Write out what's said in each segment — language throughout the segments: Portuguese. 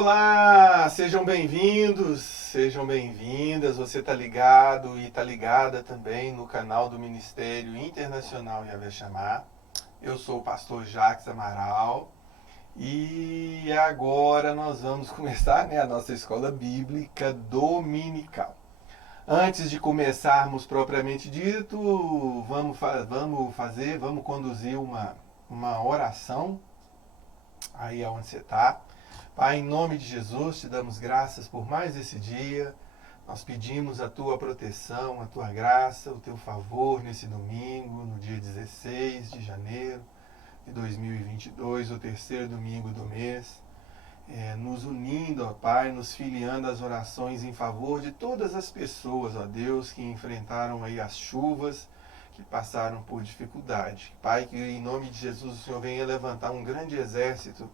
Olá, sejam bem-vindos, sejam bem-vindas. Você está ligado e está ligada também no canal do Ministério Internacional Yahvé Shammah. Eu sou o pastor Jacques Amaral e agora nós vamos começar a nossa escola bíblica dominical. Antes de começarmos propriamente dito, vamos conduzir uma oração aí aonde você está. Pai, em nome de Jesus, te damos graças por mais esse dia. Nós pedimos a tua proteção, a tua graça, o teu favor nesse domingo, no dia 16 de janeiro de 2022, o terceiro domingo do mês. Nos unindo, ó Pai, nos filiando às orações em favor de todas as pessoas, ó Deus, que enfrentaram aí as chuvas, que passaram por dificuldade. Pai, que em nome de Jesus o Senhor venha levantar um grande exército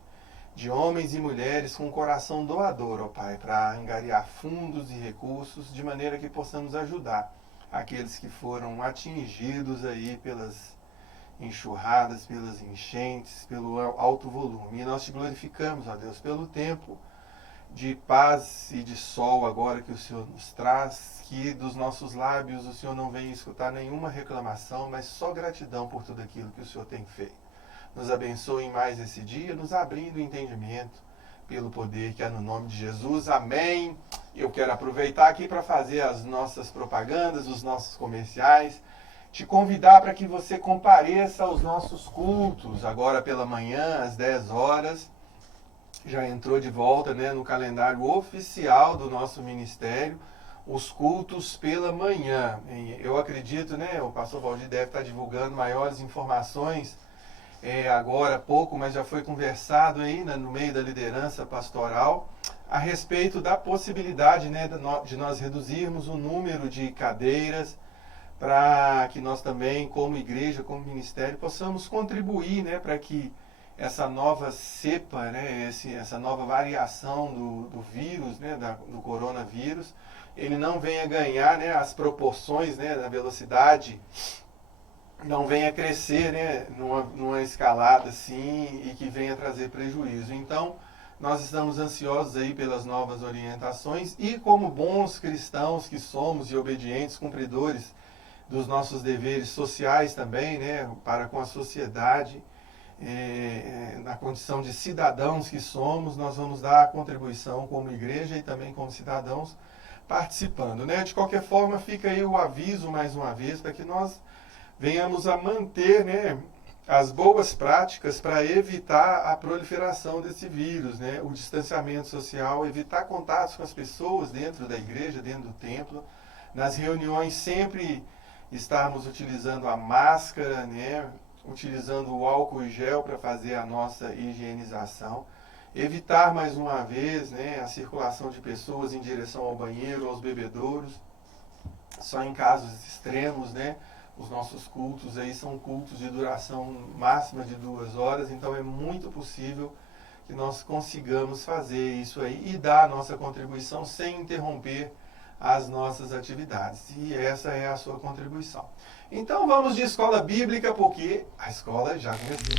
de homens e mulheres com um coração doador, ó Pai, para angariar fundos e recursos, de maneira que possamos ajudar aqueles que foram atingidos aí pelas enxurradas, pelas enchentes, pelo alto volume. E nós te glorificamos, ó Deus, pelo tempo de paz e de sol agora que o Senhor nos traz, que dos nossos lábios o Senhor não venha escutar nenhuma reclamação, mas só gratidão por tudo aquilo que o Senhor tem feito. Nos abençoe em mais esse dia, nos abrindo o entendimento pelo poder que há no nome de Jesus. Amém. Eu quero aproveitar aqui para fazer as nossas propagandas, os nossos comerciais, te convidar para que você compareça aos nossos cultos, agora pela manhã, às 10 horas. Já entrou de volta, no calendário oficial do nosso ministério, os cultos pela manhã. Eu acredito, o pastor Valdir deve estar divulgando maiores informações agora há pouco, mas já foi conversado aí no meio da liderança pastoral a respeito da possibilidade de nós reduzirmos o número de cadeiras para que nós também, como igreja, como ministério, possamos contribuir para que essa nova cepa, essa nova variação do vírus, do coronavírus, ele não venha ganhar as proporções da velocidade, não venha crescer numa escalada assim e que venha trazer prejuízo. Então, nós estamos ansiosos aí pelas novas orientações e, como bons cristãos que somos e obedientes, cumpridores dos nossos deveres sociais também, para com a sociedade, na condição de cidadãos que somos, nós vamos dar a contribuição como igreja e também como cidadãos participando. De qualquer forma, fica aí o aviso mais uma vez para que nós venhamos a manter as boas práticas para evitar a proliferação desse vírus, o distanciamento social, evitar contatos com as pessoas dentro da igreja, dentro do templo, nas reuniões sempre estarmos utilizando a máscara, utilizando o álcool e gel para fazer a nossa higienização, evitar mais uma vez a circulação de pessoas em direção ao banheiro, aos bebedouros, só em casos extremos, Os nossos cultos aí são cultos de duração máxima de 2 horas, então é muito possível que nós consigamos fazer isso aí e dar a nossa contribuição sem interromper as nossas atividades. E essa é a sua contribuição. Então vamos de escola bíblica, porque a escola já começou.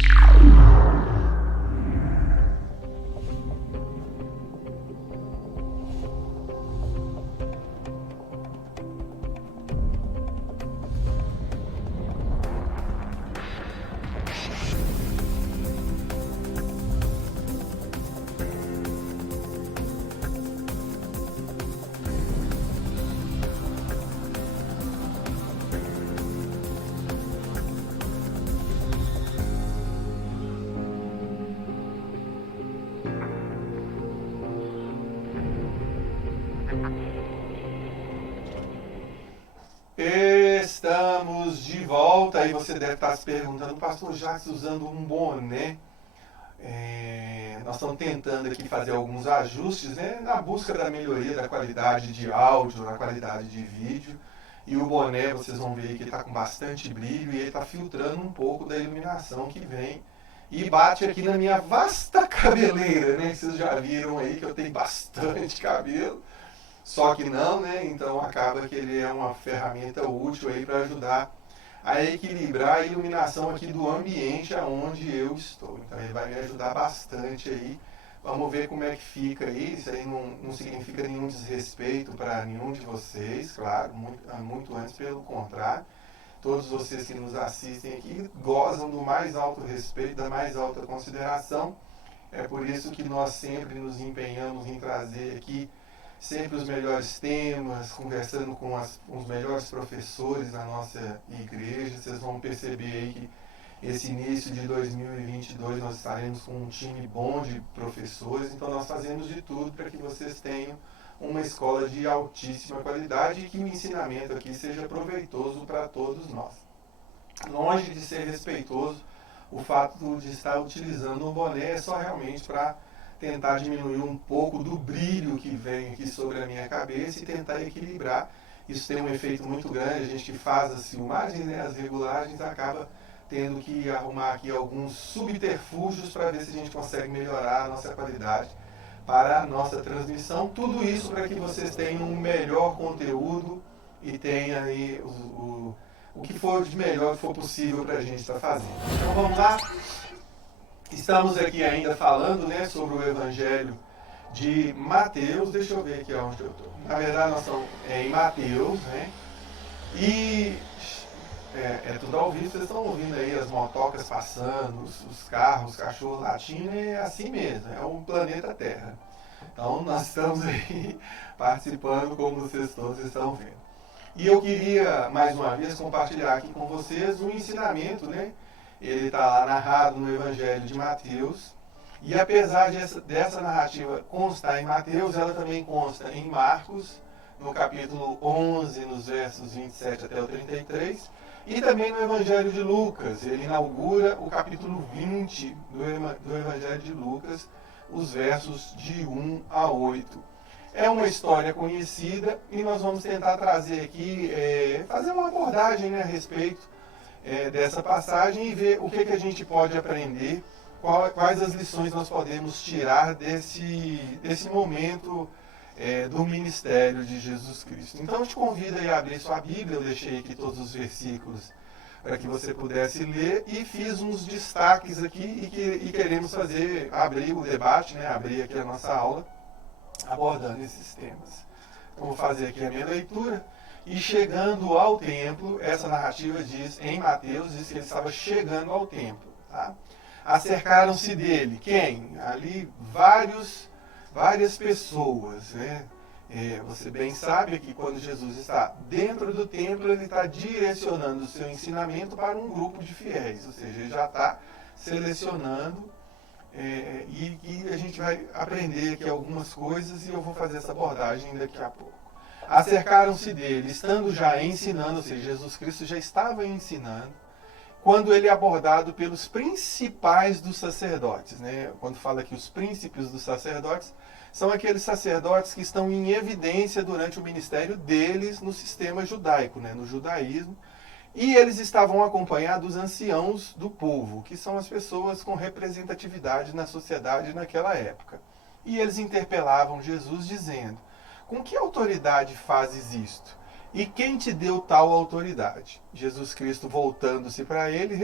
Estamos de volta e você deve estar se perguntando, pastor Jacques usando um boné. Nós estamos tentando aqui fazer alguns ajustes na busca da melhoria da qualidade de áudio, na qualidade de vídeo. E o boné, vocês vão ver que ele está com bastante brilho e ele está filtrando um pouco da iluminação que vem e bate aqui na minha vasta cabeleira, Vocês já viram aí que eu tenho bastante cabelo. Só que não, Então acaba que ele é uma ferramenta útil aí para ajudar a equilibrar a iluminação aqui do ambiente aonde eu estou. Então ele vai me ajudar bastante aí Vamos ver como é que fica aí. Isso aí não significa nenhum desrespeito para nenhum de vocês, claro, muito antes, pelo contrário. Todos vocês que nos assistem aqui gozam do mais alto respeito, da mais alta consideração. É por isso que nós sempre nos empenhamos em trazer aqui sempre os melhores temas, conversando com os melhores professores da nossa igreja. Vocês vão perceber aí que esse início de 2022 nós estaremos com um time bom de professores, então nós fazemos de tudo para que vocês tenham uma escola de altíssima qualidade e que o ensinamento aqui seja proveitoso para todos nós. Longe de ser respeitoso, o fato de estar utilizando um boné é só realmente para tentar diminuir um pouco do brilho que vem aqui sobre a minha cabeça e tentar equilibrar. Isso tem um efeito muito grande. A gente que faz as filmagens, né, as regulagens, acaba tendo que arrumar aqui alguns subterfúgios para ver se a gente consegue melhorar a nossa qualidade para a nossa transmissão. Tudo isso para que vocês tenham um melhor conteúdo e tenham aí o que for de melhor que for possível para a gente estar fazendo. Então vamos lá. Estamos aqui ainda falando, né, sobre o Evangelho de Mateus. Deixa eu ver aqui onde eu estou. Na verdade nós estamos em Mateus, né? E é tudo ao vivo, vocês estão ouvindo aí as motocas passando, os carros, os cachorros latindo, é assim mesmo, é o planeta Terra. Então nós estamos aí participando, como vocês todos estão vendo. E eu queria, mais uma vez, compartilhar aqui com vocês um ensinamento, né? Ele está lá narrado no Evangelho de Mateus, e apesar dessa narrativa constar em Mateus, ela também consta em Marcos, no capítulo 11, nos versos 27 até o 33, e também no Evangelho de Lucas. Ele inaugura o capítulo 20 do Evangelho de Lucas, os versos de 1 a 8. É uma história conhecida e nós vamos tentar trazer aqui, fazer uma abordagem, né, a respeito dessa passagem e ver o que a gente pode aprender, quais as lições nós podemos tirar desse momento do ministério de Jesus Cristo. Então eu te convido a abrir sua Bíblia. Eu deixei aqui todos os versículos para que você pudesse ler e fiz uns destaques aqui e queremos abrir o debate, né, abrir aqui a nossa aula abordando esses temas. Então vou fazer aqui a minha leitura. E chegando ao templo, essa narrativa diz, em Mateus, diz que ele estava chegando ao templo. Tá? Acercaram-se dele. Quem? Ali várias pessoas. Né? Você bem sabe que quando Jesus está dentro do templo, ele está direcionando o seu ensinamento para um grupo de fiéis. Ou seja, ele já está selecionando e a gente vai aprender aqui algumas coisas e eu vou fazer essa abordagem daqui a pouco. Acercaram-se dele, estando já ensinando, ou seja, Jesus Cristo já estava ensinando, quando ele é abordado pelos principais dos sacerdotes. Né? Quando fala que os príncipes dos sacerdotes são aqueles sacerdotes que estão em evidência durante o ministério deles no sistema judaico, né? No judaísmo, e eles estavam acompanhados dos anciãos do povo, que são as pessoas com representatividade na sociedade naquela época. E eles interpelavam Jesus dizendo: com que autoridade fazes isto? E quem te deu tal autoridade? Jesus Cristo, voltando-se para eles,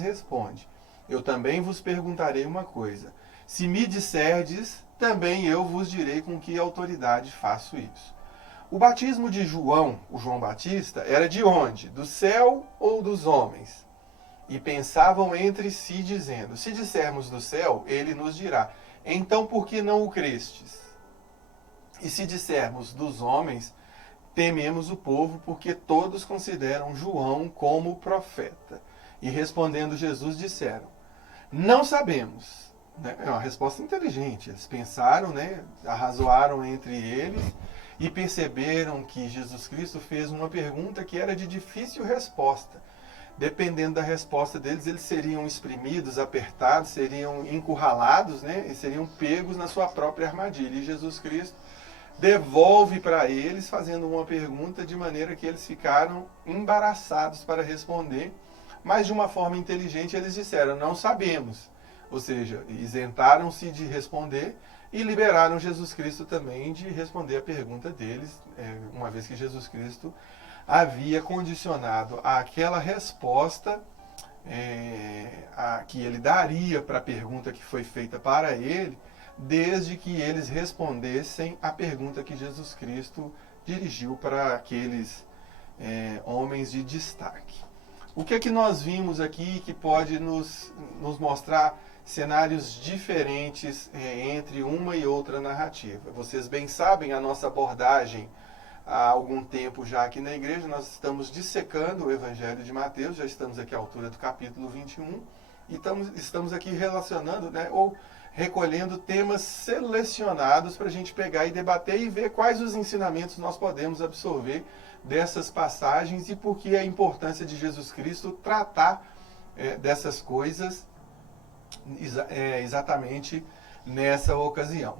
responde: eu também vos perguntarei uma coisa. Se me disserdes, também eu vos direi com que autoridade faço isso. O batismo de João, o João Batista, era de onde? Do céu ou dos homens? E pensavam entre si, dizendo: se dissermos do céu, ele nos dirá: então por que não o crestes? E se dissermos dos homens, tememos o povo, porque todos consideram João como profeta. E respondendo Jesus, disseram: não sabemos. É uma resposta inteligente. Eles pensaram, né, arrazoaram entre eles e perceberam que Jesus Cristo fez uma pergunta que era de difícil resposta. Dependendo da resposta deles, eles seriam exprimidos, apertados, seriam encurralados, né, e seriam pegos na sua própria armadilha. E Jesus Cristo devolve para eles, fazendo uma pergunta de maneira que eles ficaram embaraçados para responder, mas de uma forma inteligente eles disseram: não sabemos. Ou seja, isentaram-se de responder e liberaram Jesus Cristo também de responder a pergunta deles, uma vez que Jesus Cristo havia condicionado aquela resposta que ele daria para a pergunta que foi feita para ele, desde que eles respondessem a pergunta que Jesus Cristo dirigiu para aqueles homens de destaque. O que é que nós vimos aqui que pode nos mostrar cenários diferentes entre uma e outra narrativa? Vocês bem sabem a nossa abordagem há algum tempo já aqui na igreja. Nós estamos dissecando o Evangelho de Mateus, já estamos aqui à altura do capítulo 21, e estamos aqui relacionando, ou recolhendo temas selecionados para a gente pegar e debater e ver quais os ensinamentos nós podemos absorver dessas passagens e por que a importância de Jesus Cristo tratar dessas coisas exatamente nessa ocasião.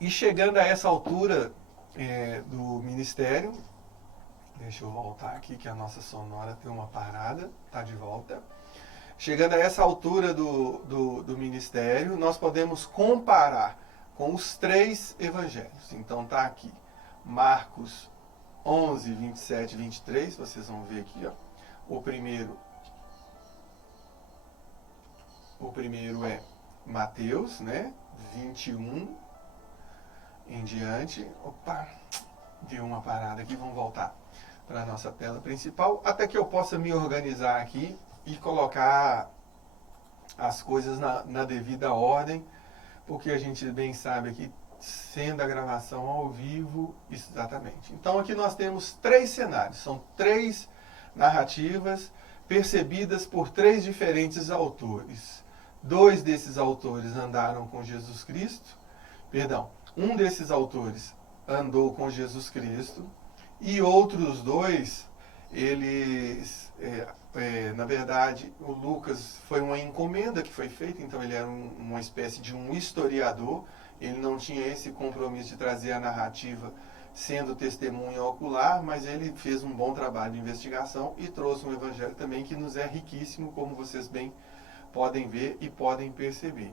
E chegando a essa altura do ministério, deixa eu voltar aqui que a nossa sonora tem uma parada, está de volta. Chegando a essa altura do ministério, nós podemos comparar com os 3 evangelhos. Então está aqui, Marcos 11, 27 e 23, vocês vão ver aqui, o primeiro é Mateus, 21 em diante. Opa, deu uma parada aqui, vamos voltar para a nossa tela principal, até que eu possa me organizar aqui e colocar as coisas na devida ordem, porque a gente bem sabe aqui, sendo a gravação ao vivo, exatamente. Então aqui nós temos 3 cenários, são 3 narrativas percebidas por 3 diferentes autores. 2 desses autores andaram com Jesus Cristo, um desses autores andou com Jesus Cristo, e outros 2, eles, na verdade, o Lucas foi uma encomenda que foi feita, então ele era uma espécie de um historiador, ele não tinha esse compromisso de trazer a narrativa sendo testemunha ocular, mas ele fez um bom trabalho de investigação e trouxe um evangelho também que nos é riquíssimo, como vocês bem podem ver e podem perceber.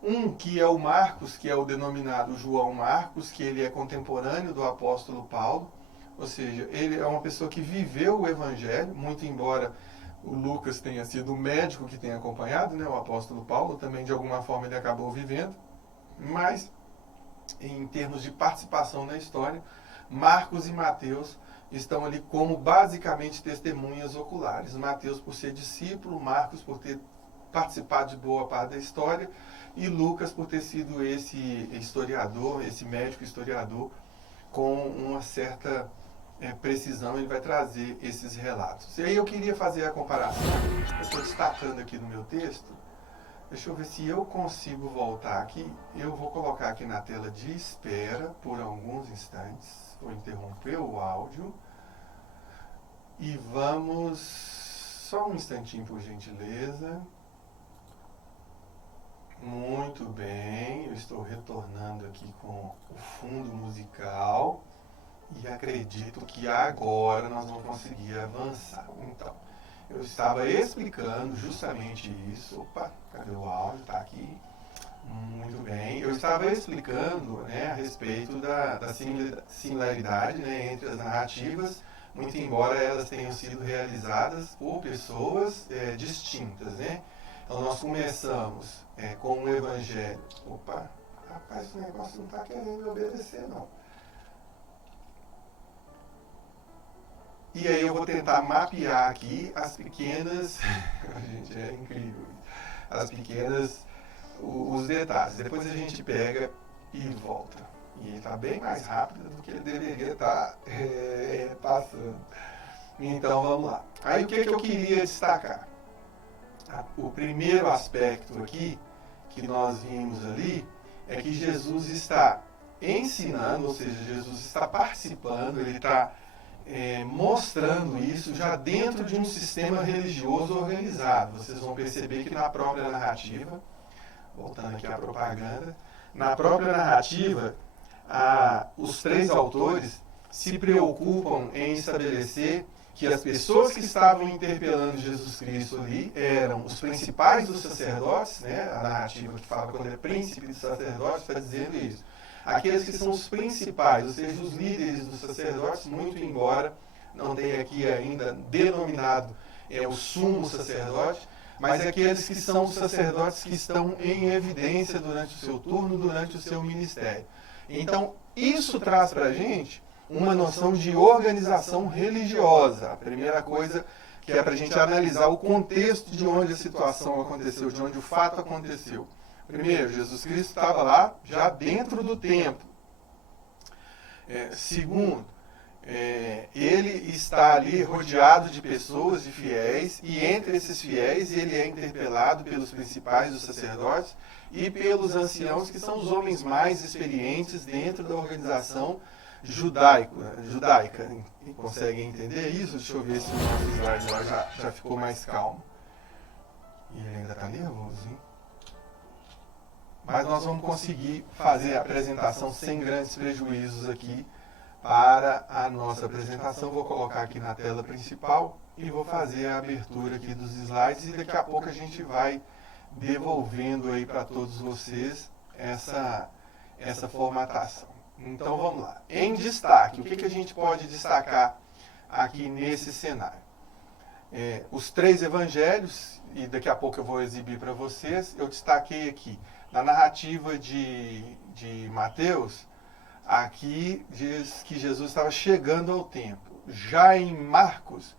Um que é o Marcos, que é o denominado João Marcos, que ele é contemporâneo do apóstolo Paulo, ou seja, ele é uma pessoa que viveu o evangelho, muito embora o Lucas tenha sido o médico que tenha acompanhado, o apóstolo Paulo, também de alguma forma ele acabou vivendo, mas em termos de participação na história, Marcos e Mateus estão ali como basicamente testemunhas oculares. Mateus por ser discípulo, Marcos por ter participado de boa parte da história, e Lucas por ter sido esse historiador, esse médico historiador, com uma certa precisão, ele vai trazer esses relatos. E aí eu queria fazer a comparação, eu estou destacando aqui no meu texto, deixa eu ver se eu consigo voltar aqui, eu vou colocar aqui na tela de espera por alguns instantes, vou interromper o áudio, e vamos, só um instantinho por gentileza. Muito bem, eu estou retornando aqui com o fundo musical e acredito que agora nós vamos conseguir avançar. Então, eu estava explicando justamente isso. Opa, cadê o áudio? Está aqui. Muito bem. Eu estava explicando a respeito da similaridade entre as narrativas, muito embora elas tenham sido realizadas por pessoas distintas, Então nós começamos com um evangelho. Opa, rapaz, o negócio não está querendo me obedecer, não. E aí eu vou tentar mapear aqui as pequenas... Gente, é incrível. As pequenas... Os detalhes. Depois a gente pega e volta. E ele está bem mais rápido do que ele deveria estar passando. Então vamos lá. Aí o que eu queria destacar? O primeiro aspecto aqui, que nós vimos ali, é que Jesus está ensinando, ou seja, Jesus está participando, ele está mostrando isso já dentro de um sistema religioso organizado. Vocês vão perceber que na própria narrativa, voltando aqui à propaganda, na própria narrativa, os 3 autores se preocupam em estabelecer que as pessoas que estavam interpelando Jesus Cristo ali eram os principais dos sacerdotes, a narrativa que fala quando é príncipe dos sacerdotes está dizendo isso. Aqueles que são os principais, ou seja, os líderes dos sacerdotes, muito embora não tenha aqui ainda denominado o sumo sacerdote, mas aqueles que são os sacerdotes que estão em evidência durante o seu turno, durante o seu ministério. Então, isso traz para a gente uma noção de organização religiosa. A primeira coisa que é para a gente analisar o contexto de onde a situação aconteceu, de onde o fato aconteceu. Primeiro, Jesus Cristo estava lá já dentro do templo. Segundo, ele está ali rodeado de pessoas, de fiéis, e entre esses fiéis ele é interpelado pelos principais dos sacerdotes e pelos anciãos, que são os homens mais experientes dentro da organização judaica. Conseguem entender isso? Deixa eu ver se o nosso slide lá já ficou mais calmo. E ele ainda está nervoso, hein? Mas nós vamos conseguir fazer a apresentação sem grandes prejuízos aqui para a nossa apresentação. Vou colocar aqui na tela principal e vou fazer a abertura aqui dos slides e daqui a pouco a gente vai devolvendo aí para todos vocês essa formatação. Então vamos lá. Em destaque, o que a gente pode destacar aqui nesse cenário? Os 3 evangelhos, e daqui a pouco eu vou exibir para vocês. Eu destaquei aqui na narrativa de Mateus, aqui diz que Jesus estava chegando ao templo. Já em Marcos,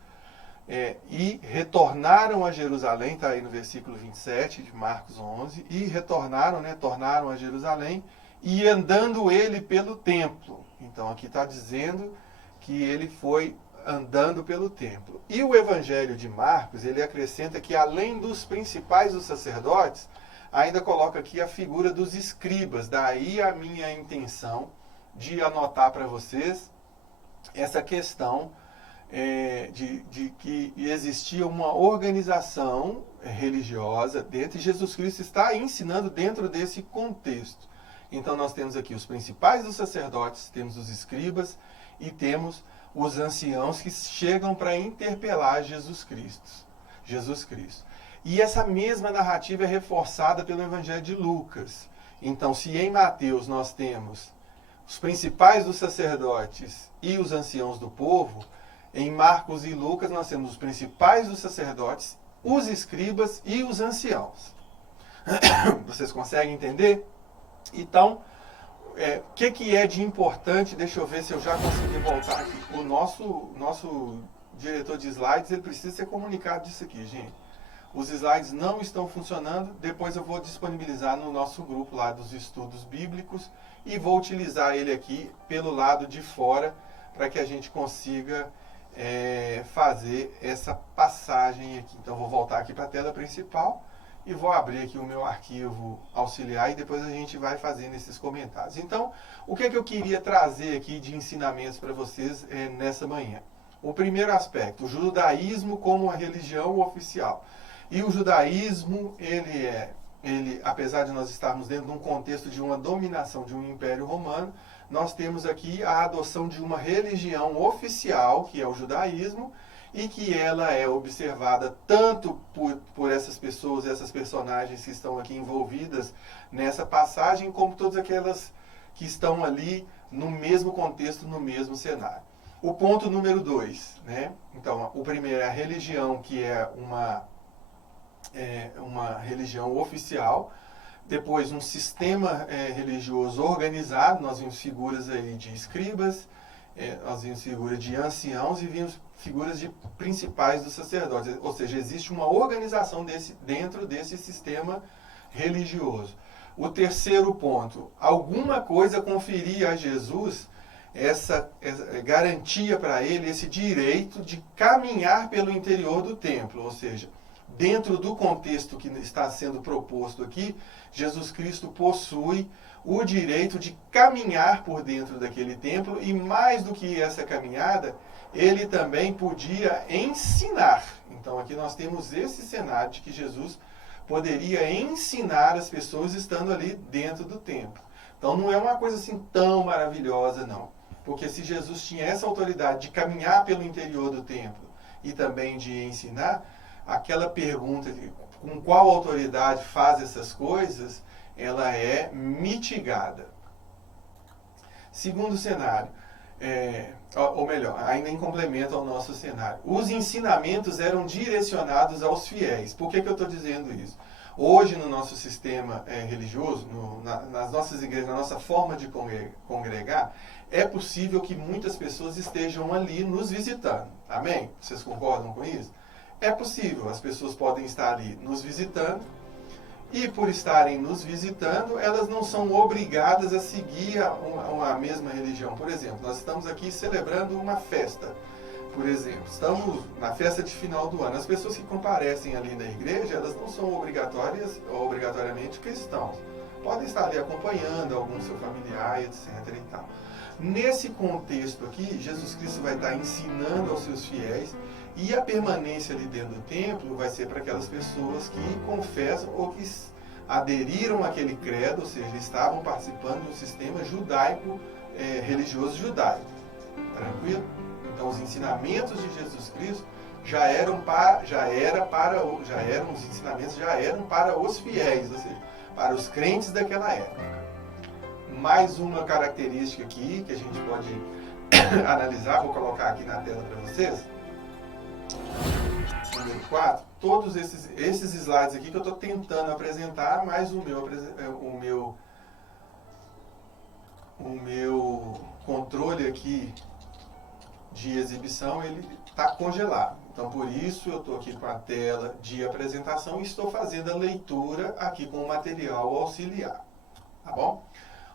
e retornaram a Jerusalém, está aí no versículo 27 de Marcos 11, e tornaram a Jerusalém, e andando ele pelo templo. Então aqui está dizendo que ele foi andando pelo templo. E o Evangelho de Marcos, ele acrescenta que além dos principais dos sacerdotes, ainda coloca aqui a figura dos escribas. Daí a minha intenção de anotar para vocês essa questão de que existia uma organização religiosa dentro, e Jesus Cristo está ensinando dentro desse contexto. Então nós temos aqui os principais dos sacerdotes, temos os escribas e temos os anciãos que chegam para interpelar Jesus Cristo. E essa mesma narrativa é reforçada pelo Evangelho de Lucas. Então, se em Mateus nós temos os principais dos sacerdotes e os anciãos do povo, em Marcos e Lucas nós temos os principais dos sacerdotes, os escribas e os anciãos. Vocês conseguem entender? Então, o que é de importante? Deixa eu ver se eu já consegui voltar aqui. O nosso diretor de slides, ele precisa ser comunicado disso aqui, gente. Os slides não estão funcionando, depois eu vou disponibilizar no nosso grupo lá dos estudos bíblicos e vou utilizar ele aqui pelo lado de fora para que a gente consiga fazer essa passagem aqui. Então vou voltar aqui para a tela principal e vou abrir aqui o meu arquivo auxiliar e depois a gente vai fazendo esses comentários. Então, o que eu queria trazer aqui de ensinamentos para vocês nessa manhã? O primeiro aspecto, o judaísmo como uma religião oficial. E o judaísmo, ele, apesar de nós estarmos dentro de um contexto de uma dominação de um império romano, nós temos aqui a adoção de uma religião oficial, que é o judaísmo, e que ela é observada tanto por essas pessoas, essas personagens que estão aqui envolvidas nessa passagem, como todas aquelas que estão ali no mesmo contexto, no mesmo cenário. O ponto número 2, né? Então, o primeiro é a religião, que é uma religião oficial. Depois, um sistema religioso organizado. Nós vimos figuras aí de escribas, nós vimos figuras de anciãos e vimos figuras de principais dos sacerdotes. Ou seja, existe uma organização dentro desse sistema religioso. O terceiro ponto, alguma coisa conferia a Jesus essa garantia para ele, esse direito de caminhar pelo interior do templo. Ou seja, dentro do contexto que está sendo proposto aqui, Jesus Cristo possui o direito de caminhar por dentro daquele templo e, mais do que essa caminhada, ele também podia ensinar. Então aqui nós temos esse cenário de que Jesus poderia ensinar as pessoas estando ali dentro do templo. Então não é uma coisa assim tão maravilhosa, não. Porque se Jesus tinha essa autoridade de caminhar pelo interior do templo e também de ensinar, aquela pergunta de com qual autoridade faz essas coisas, ela é mitigada. Segundo cenário, ou melhor, ainda em complemento ao nosso cenário, os ensinamentos eram direcionados aos fiéis. Por que eu estou dizendo isso? Hoje, no nosso sistema religioso, nas nossas igrejas, na nossa forma de congregar, é possível que muitas pessoas estejam ali nos visitando. Amém? Vocês concordam com isso? É possível, as pessoas podem estar ali nos visitando, e por estarem nos visitando, elas não são obrigadas a seguir a mesma religião. Por exemplo, nós estamos aqui celebrando uma festa. Por exemplo, estamos na festa de final do ano. As pessoas que comparecem ali na igreja, elas não são obrigatoriamente cristãos. Podem estar ali acompanhando algum seu familiar, etc. e tal. Nesse contexto aqui, Jesus Cristo vai estar ensinando aos seus fiéis, e a permanência ali dentro do templo vai ser para aquelas pessoas que confessam ou que aderiram àquele credo, ou seja, estavam participando de um sistema judaico, religioso judaico. Tranquilo? Então, os ensinamentos de Jesus Cristo já eram para os fiéis, ou seja, para os crentes daquela época. Mais uma característica aqui que a gente pode analisar, vou colocar aqui na tela para vocês. Número 4, todos esses slides aqui que eu estou tentando apresentar, mas o meu controle aqui de exibição, ele está congelado. Então, por isso, eu estou aqui com a tela de apresentação e estou fazendo a leitura aqui com o material auxiliar. Tá bom?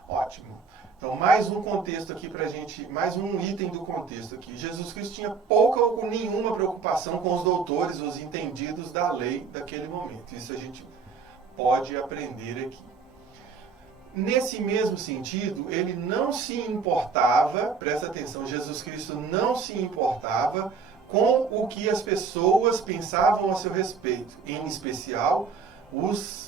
Ótimo. Então, mais um contexto aqui pra gente, mais um item do contexto aqui. Jesus Cristo tinha pouca ou nenhuma preocupação com os doutores, os entendidos da lei daquele momento. Isso a gente pode aprender aqui. Nesse mesmo sentido, ele não se importava, presta atenção, Jesus Cristo não se importava com o que as pessoas pensavam a seu respeito, em especial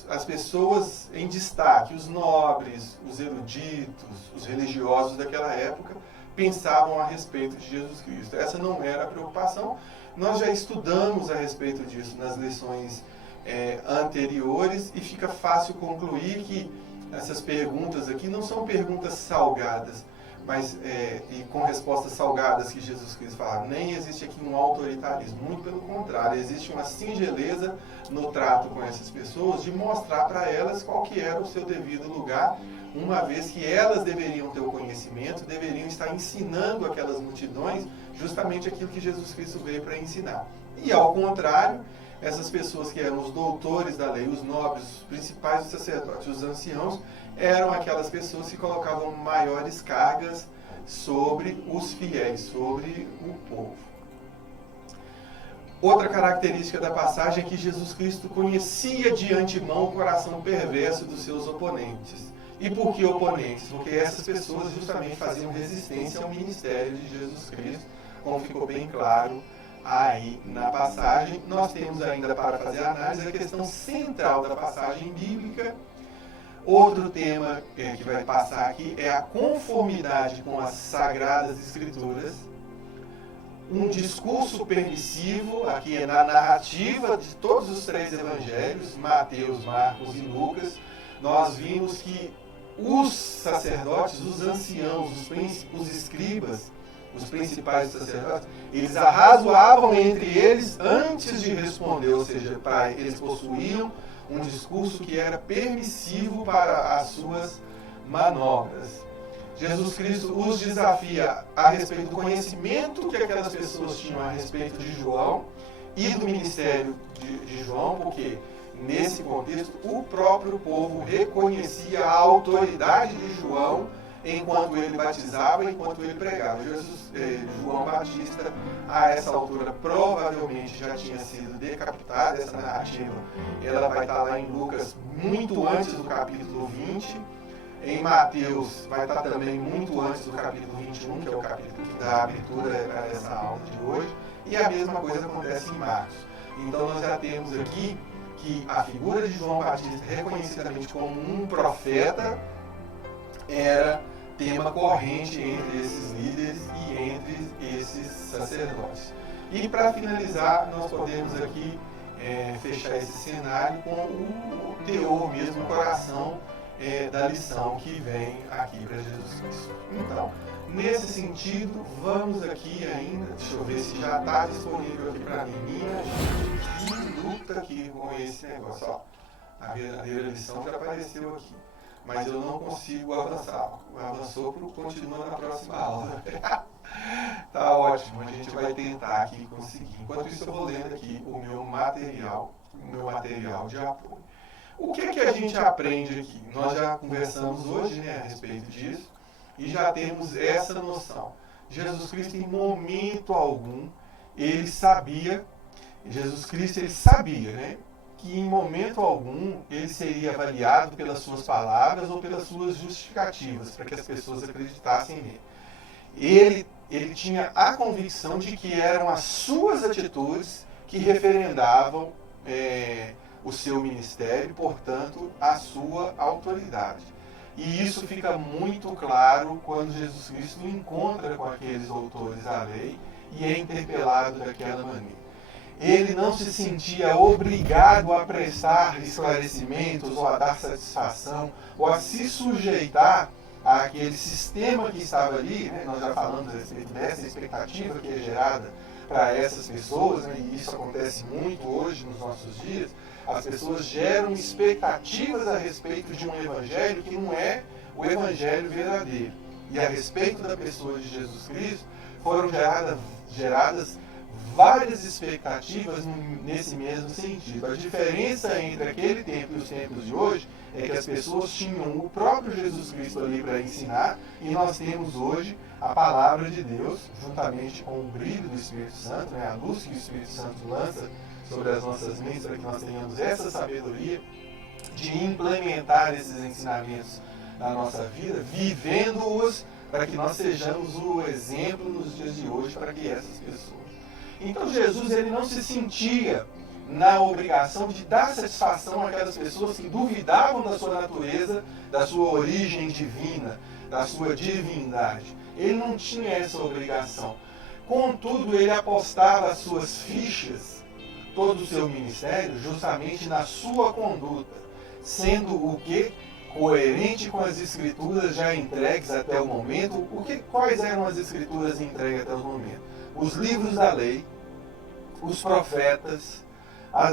as pessoas em destaque, os nobres, os eruditos, os religiosos daquela época, pensavam a respeito de Jesus Cristo. Essa não era a preocupação. Nós já estudamos a respeito disso nas lições anteriores e fica fácil concluir que essas perguntas aqui não são perguntas salgadas, mas e com respostas salgadas que Jesus Cristo fala. Nem existe aqui um autoritarismo, muito pelo contrário, existe uma singeleza no trato com essas pessoas de mostrar para elas qual que era o seu devido lugar, uma vez que elas deveriam ter o conhecimento, deveriam estar ensinando aquelas multidões justamente aquilo que Jesus Cristo veio para ensinar. E ao contrário, essas pessoas que eram os doutores da lei, os nobres, os principais dos sacerdotes, os anciãos, eram aquelas pessoas que colocavam maiores cargas sobre os fiéis, sobre o povo. Outra característica da passagem é que Jesus Cristo conhecia de antemão o coração perverso dos seus oponentes. E por que oponentes? Porque essas pessoas justamente faziam resistência ao ministério de Jesus Cristo, como ficou bem claro aí na passagem. Nós temos ainda para fazer a análise a questão central da passagem bíblica. Outro tema que vai passar aqui é a conformidade com as Sagradas Escrituras. Um discurso permissivo, aqui é na narrativa de todos os três evangelhos, Mateus, Marcos e Lucas. Nós vimos que os sacerdotes, os anciãos, os escribas, os principais sacerdotes, eles arrazoavam entre eles antes de responder, ou seja, eles possuíam um discurso que era permissivo para as suas manobras. Jesus Cristo os desafia a respeito do conhecimento que aquelas pessoas tinham a respeito de João e do ministério de João, porque nesse contexto o próprio povo reconhecia a autoridade de João enquanto ele batizava, enquanto ele pregava. João Batista, a essa altura, provavelmente já tinha sido decapitado. Essa narrativa ela vai estar lá em Lucas muito antes do capítulo 20. Em Mateus vai estar também muito antes do capítulo 21, que é o capítulo que dá abertura a essa aula de hoje. E a mesma coisa acontece em Marcos. Então nós já temos aqui que a figura de João Batista, reconhecidamente como um profeta, era tema corrente entre esses líderes e entre esses sacerdotes. E para finalizar, nós podemos aqui fechar esse cenário com o teor mesmo, o coração da lição que vem aqui para Jesus Cristo. Então, nesse sentido, vamos aqui ainda, deixa eu ver se já está disponível aqui para mim. Minha gente, que luta aqui com esse negócio. Ó, a verdadeira lição já apareceu aqui, mas eu não consigo avançar. Avançou, continua na próxima aula. Tá ótimo, a gente vai tentar aqui conseguir. Enquanto isso, eu vou lendo aqui o meu material de apoio. O que a gente aprende aqui? Nós já conversamos hoje, né, a respeito disso e já temos essa noção. Jesus Cristo, em momento algum, ele sabia, né, que em momento algum ele seria avaliado pelas suas palavras ou pelas suas justificativas, para que as pessoas acreditassem nele. Ele tinha a convicção de que eram as suas atitudes que referendavam o seu ministério, portanto, a sua autoridade. E isso fica muito claro quando Jesus Cristo encontra com aqueles doutores da lei e é interpelado daquela maneira. Ele não se sentia obrigado a prestar esclarecimentos ou a dar satisfação ou a se sujeitar àquele sistema que estava ali, né? Nós já falamos a respeito dessa expectativa que é gerada para essas pessoas, né? E isso acontece muito hoje nos nossos dias. As pessoas geram expectativas a respeito de um evangelho que não é o evangelho verdadeiro. E a respeito da pessoa de Jesus Cristo foram geradas várias expectativas nesse mesmo sentido. A diferença entre aquele tempo e os tempos de hoje é que as pessoas tinham o próprio Jesus Cristo ali para ensinar e nós temos hoje a palavra de Deus, juntamente com o brilho do Espírito Santo, né, a luz que o Espírito Santo lança sobre as nossas mentes para que nós tenhamos essa sabedoria de implementar esses ensinamentos na nossa vida, vivendo-os para que nós sejamos o exemplo nos dias de hoje para que essas pessoas. Então Jesus, ele não se sentia na obrigação de dar satisfação àquelas pessoas que duvidavam da sua natureza, da sua origem divina, da sua divindade. Ele não tinha essa obrigação. Contudo, ele apostava as suas fichas, todo o seu ministério, justamente na sua conduta, sendo o que? Coerente com as escrituras já entregues até o momento. Quais eram as escrituras entregues até o momento? Os livros da lei, os profetas,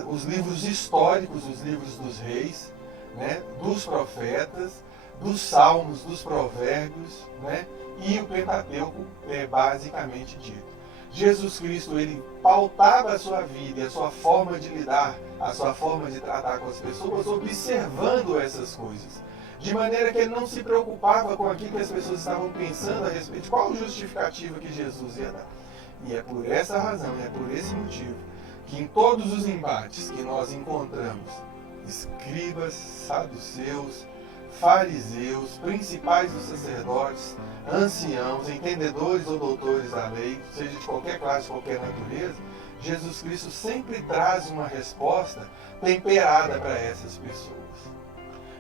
os livros históricos, os livros dos reis, né, dos profetas, dos salmos, dos provérbios, né, e o Pentateuco é basicamente dito. Jesus Cristo, ele pautava a sua vida e a sua forma de lidar, a sua forma de tratar com as pessoas, observando essas coisas. De maneira que ele não se preocupava com aquilo que as pessoas estavam pensando a respeito de qual justificativa que Jesus ia dar. E é por essa razão, é por esse motivo, que em todos os embates que nós encontramos, escribas, saduceus, fariseus, principais dos sacerdotes, anciãos, entendedores ou doutores da lei, seja de qualquer classe, qualquer natureza, Jesus Cristo sempre traz uma resposta temperada para essas pessoas.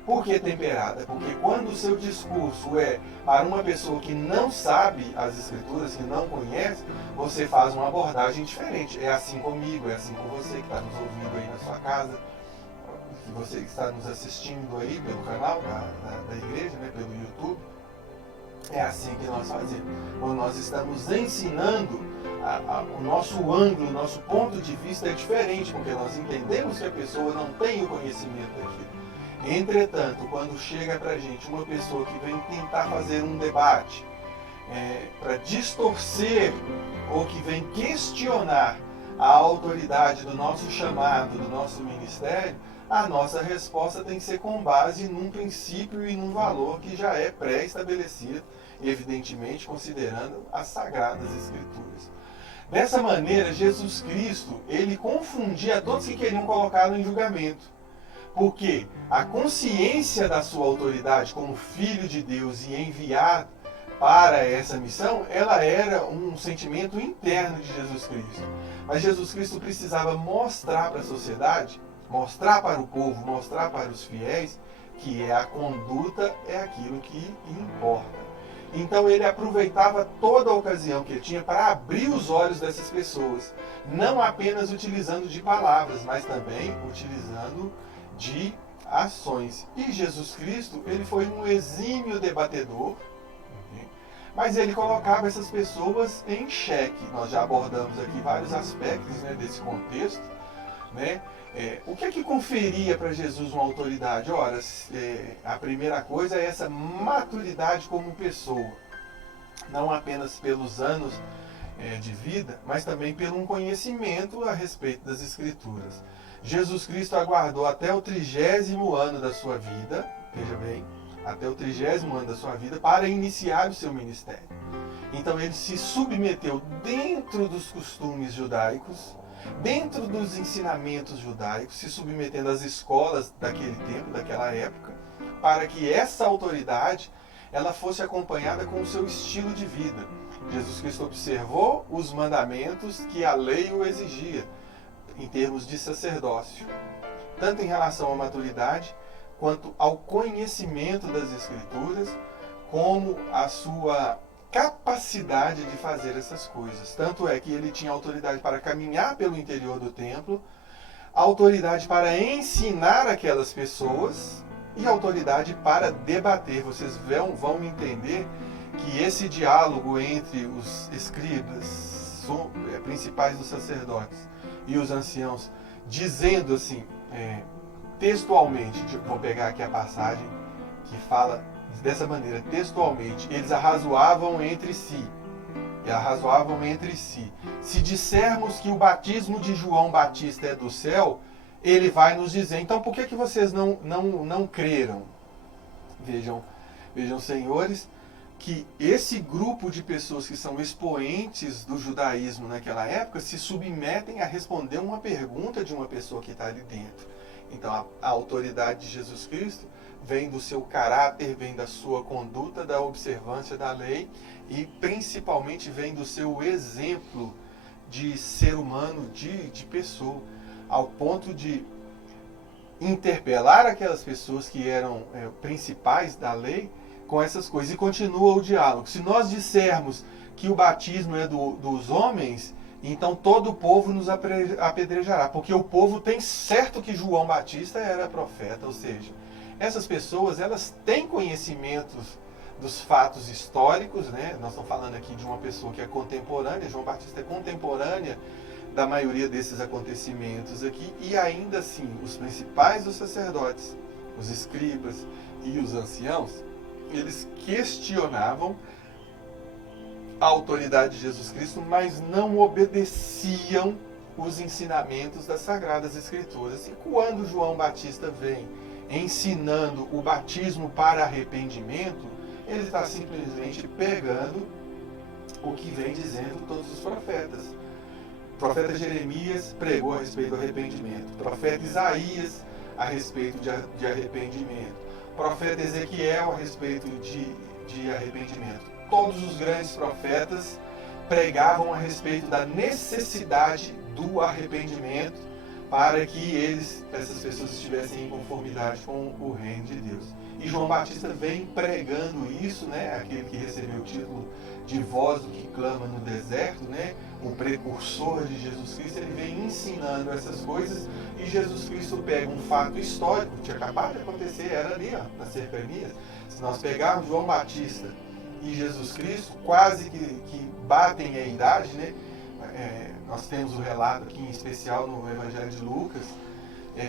Por que temperada? Porque quando o seu discurso é para uma pessoa que não sabe as Escrituras, que não conhece, você faz uma abordagem diferente. É assim comigo, é assim com você que está nos ouvindo aí na sua casa, que você que está nos assistindo aí pelo canal da igreja, né, pelo YouTube. É assim que nós fazemos. Quando nós estamos ensinando, o nosso ângulo, o nosso ponto de vista é diferente, porque nós entendemos que a pessoa não tem o conhecimento daquilo. Entretanto, quando chega para a gente uma pessoa que vem tentar fazer um debate para distorcer ou que vem questionar a autoridade do nosso chamado, do nosso ministério, a nossa resposta tem que ser com base num princípio e num valor que já é pré-estabelecido, evidentemente considerando as Sagradas Escrituras. Dessa maneira, Jesus Cristo, ele confundia todos que queriam colocá-lo em julgamento. Porque a consciência da sua autoridade como Filho de Deus e enviado para essa missão, ela era um sentimento interno de Jesus Cristo. Mas Jesus Cristo precisava mostrar para a sociedade, mostrar para o povo, mostrar para os fiéis, que a conduta é aquilo que importa. Então ele aproveitava toda a ocasião que ele tinha para abrir os olhos dessas pessoas, não apenas utilizando de palavras, mas também utilizando de ações. E Jesus Cristo, ele foi um exímio debatedor, mas ele colocava essas pessoas em xeque. Nós já abordamos aqui vários aspectos, né, desse contexto, né? O que é que conferia para Jesus uma autoridade? Ora, a primeira coisa é essa maturidade como pessoa, não apenas pelos anos de vida, mas também pelo um conhecimento a respeito das Escrituras. Jesus Cristo aguardou até o 30º ano da sua vida, veja bem, até o 30º ano da sua vida, para iniciar o seu ministério. Então ele se submeteu dentro dos costumes judaicos, dentro dos ensinamentos judaicos, se submetendo às escolas daquele tempo, daquela época, para que essa autoridade ela fosse acompanhada com o seu estilo de vida. Jesus Cristo observou os mandamentos que a lei o exigia, em termos de sacerdócio, tanto em relação à maturidade, quanto ao conhecimento das Escrituras, como a sua capacidade de fazer essas coisas. Tanto é que ele tinha autoridade para caminhar pelo interior do templo, autoridade para ensinar aquelas pessoas e autoridade para debater. Vocês vão entender que esse diálogo entre os escribas, principais dos sacerdotes, e os anciãos, dizendo assim, textualmente, vou pegar aqui a passagem que fala dessa maneira, textualmente, eles arrazoavam entre si. Se dissermos que o batismo de João Batista é do céu, ele vai nos dizer, então por que vocês não creram? Vejam, senhores, que esse grupo de pessoas que são expoentes do judaísmo naquela época se submetem a responder uma pergunta de uma pessoa que está ali dentro. Então a autoridade de Jesus Cristo vem do seu caráter, vem da sua conduta, da observância da lei e principalmente vem do seu exemplo de ser humano, de pessoa, ao ponto de interpelar aquelas pessoas que eram principais da lei com essas coisas. E continua o diálogo. Se nós dissermos que o batismo é dos homens, então todo o povo nos apedrejará, porque o povo tem certo que João Batista era profeta, ou seja, essas pessoas elas têm conhecimentos dos fatos históricos, né? Nós estamos falando aqui de uma pessoa que é contemporânea, João Batista é contemporânea da maioria desses acontecimentos aqui, e ainda assim os principais dos sacerdotes, os escribas e os anciãos, eles questionavam a autoridade de Jesus Cristo, mas não obedeciam os ensinamentos das Sagradas Escrituras. E quando João Batista vem ensinando o batismo para arrependimento, ele está simplesmente pegando o que vem dizendo todos os profetas. O profeta Jeremias pregou a respeito do arrependimento. O profeta Isaías a respeito de arrependimento. O profeta Ezequiel a respeito de arrependimento. Todos os grandes profetas pregavam a respeito da necessidade do arrependimento para que essas pessoas estivessem em conformidade com o reino de Deus. E João Batista vem pregando isso, né? Aquele que recebeu o título de voz do que clama no deserto, né? O precursor de Jesus Cristo, ele vem ensinando essas coisas e Jesus Cristo pega um fato histórico que tinha acabado de acontecer, era ali, ó, nas cercanias. Se nós pegarmos João Batista e Jesus Cristo, quase que batem a idade, né? Nós temos o relato aqui em especial no Evangelho de Lucas,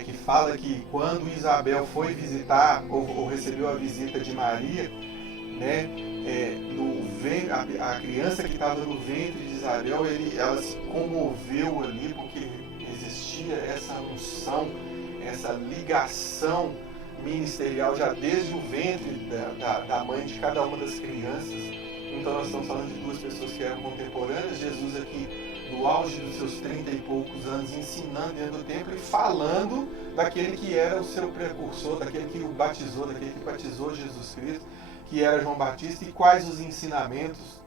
que fala que quando Isabel foi visitar ou recebeu a visita de Maria, né, a criança que estava no ventre de Isabel, ela se comoveu ali porque existia essa unção, essa ligação ministerial já desde o ventre da mãe de cada uma das crianças. Então nós estamos falando de duas pessoas que eram contemporâneas. Jesus aqui no auge dos seus 30 e poucos anos, ensinando dentro do templo e falando daquele que era o seu precursor, daquele que o batizou, daquele que batizou Jesus Cristo, que era João Batista, e quais os ensinamentos.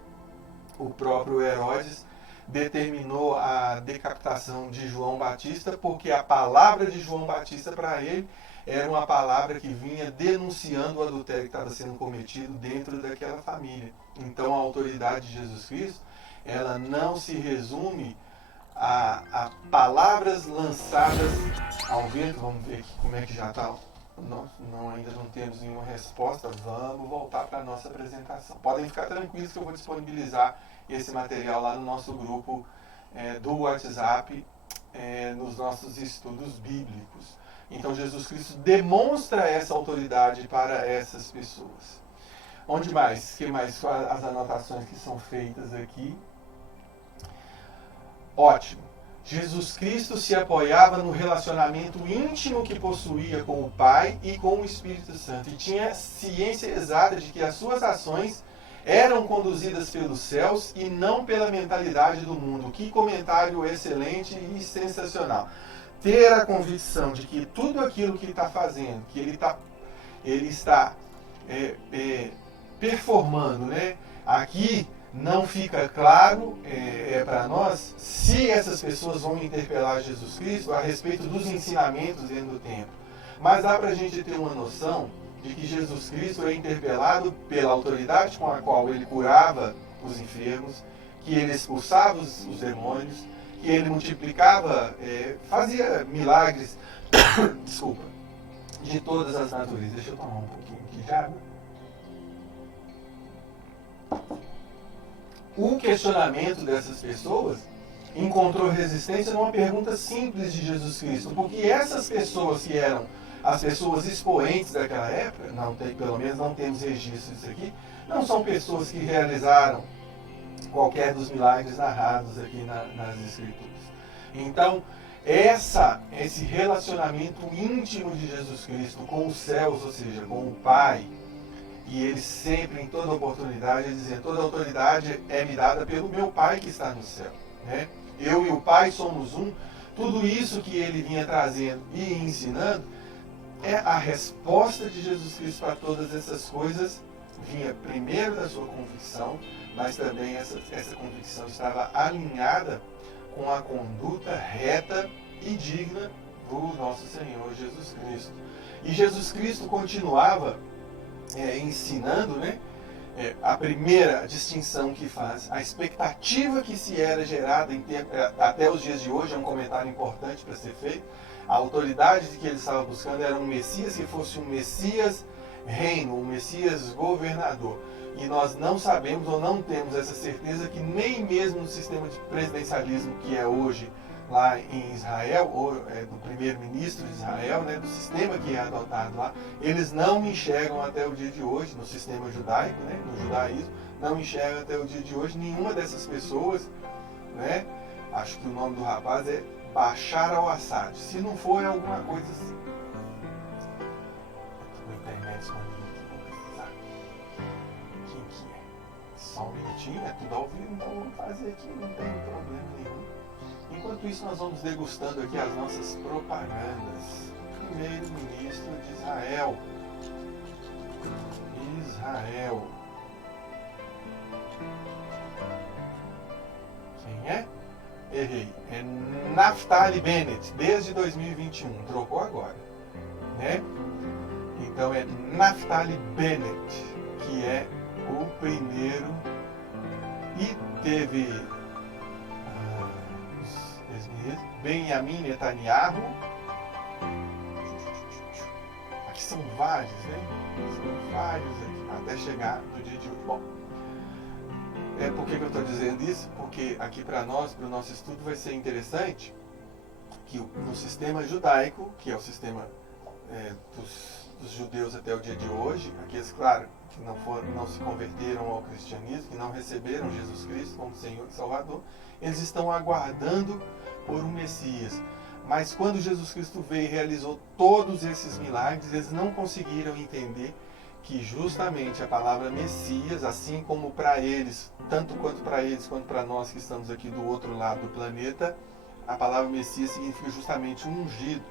O próprio Herodes determinou a decapitação de João Batista, porque a palavra de João Batista para ele era uma palavra que vinha denunciando o adultério que estava sendo cometido dentro daquela família. Então a autoridade de Jesus Cristo, ela não se resume a palavras lançadas ao vento. Vamos ver aqui como é que já está ainda não temos nenhuma resposta, vamos voltar para a nossa apresentação. Podem ficar tranquilos que eu vou disponibilizar esse material lá no nosso grupo do WhatsApp, nos nossos estudos bíblicos. Então Jesus Cristo demonstra essa autoridade para essas pessoas. Onde mais? Que mais? As anotações que são feitas aqui. Ótimo. Jesus Cristo se apoiava no relacionamento íntimo que possuía com o Pai e com o Espírito Santo. E tinha ciência exata de que as suas ações eram conduzidas pelos céus e não pela mentalidade do mundo. Que comentário excelente e sensacional. Ter a convicção de que tudo aquilo que ele está fazendo, que ele está performando, né? Aqui não fica claro para nós se essas pessoas vão interpelar Jesus Cristo a respeito dos ensinamentos dentro do templo. Mas dá para a gente ter uma noção de que Jesus Cristo é interpelado pela autoridade com a qual ele curava os enfermos, que ele expulsava os demônios, que ele multiplicava, fazia milagres, desculpa, de todas as naturezas. Deixa eu tomar um pouquinho aqui de água. O questionamento dessas pessoas encontrou resistência numa pergunta simples de Jesus Cristo, porque essas pessoas que eram as pessoas expoentes daquela época, pelo menos não temos registro disso aqui, não são pessoas que realizaram qualquer dos milagres narrados aqui nas Escrituras. Então, esse relacionamento íntimo de Jesus Cristo com os céus, ou seja, com o Pai, e ele sempre, em toda oportunidade, ele dizia: toda autoridade é me dada pelo meu Pai que está no céu. Né? Eu e o Pai somos um. Tudo isso que ele vinha trazendo e ensinando, a resposta de Jesus Cristo para todas essas coisas vinha primeiro da sua convicção, mas também essa convicção estava alinhada com a conduta reta e digna do nosso Senhor Jesus Cristo. E Jesus Cristo continuava ensinando, né? A primeira distinção que faz, a expectativa que se era gerada até os dias de hoje, é um comentário importante para ser feito. A autoridade que ele estava buscando era um Messias que fosse um Messias reino, um Messias governador. E nós não sabemos ou não temos essa certeza que nem mesmo no sistema de presidencialismo que é hoje lá em Israel, ou do primeiro-ministro de Israel, né, do sistema que é adotado lá, eles não enxergam até o dia de hoje, no sistema judaico, né, no judaísmo, não enxergam até o dia de hoje nenhuma dessas pessoas, né, acho que o nome do rapaz é Bashar al-Assad, se não for é alguma coisa assim. Na internet, quem que é? Só um minutinho, é tudo ao vivo, então vamos fazer aqui, não tem problema nenhum. Enquanto isso, nós vamos degustando aqui as nossas propagandas. Primeiro-ministro de Israel. Quem é? Errei. É Naftali Bennett, desde 2021. Trocou agora. Né? Então é Naftali Bennett, que é o primeiro. E teve Benjamin Netanyahu. Aqui são vários, né? São vários aqui, até chegar no dia de hoje. Bom, por que eu estou dizendo isso? Porque aqui para nós, para o nosso estudo, vai ser interessante que no sistema judaico, que é o sistema dos judeus até o dia de hoje, aqueles, claro, que não se converteram ao cristianismo, que não receberam Jesus Cristo como Senhor e Salvador, eles estão aguardando por um Messias. Mas quando Jesus Cristo veio e realizou todos esses milagres, eles não conseguiram entender que justamente a palavra Messias, assim como para eles, tanto quanto para eles quanto para nós que estamos aqui do outro lado do planeta, a palavra Messias significa justamente um ungido.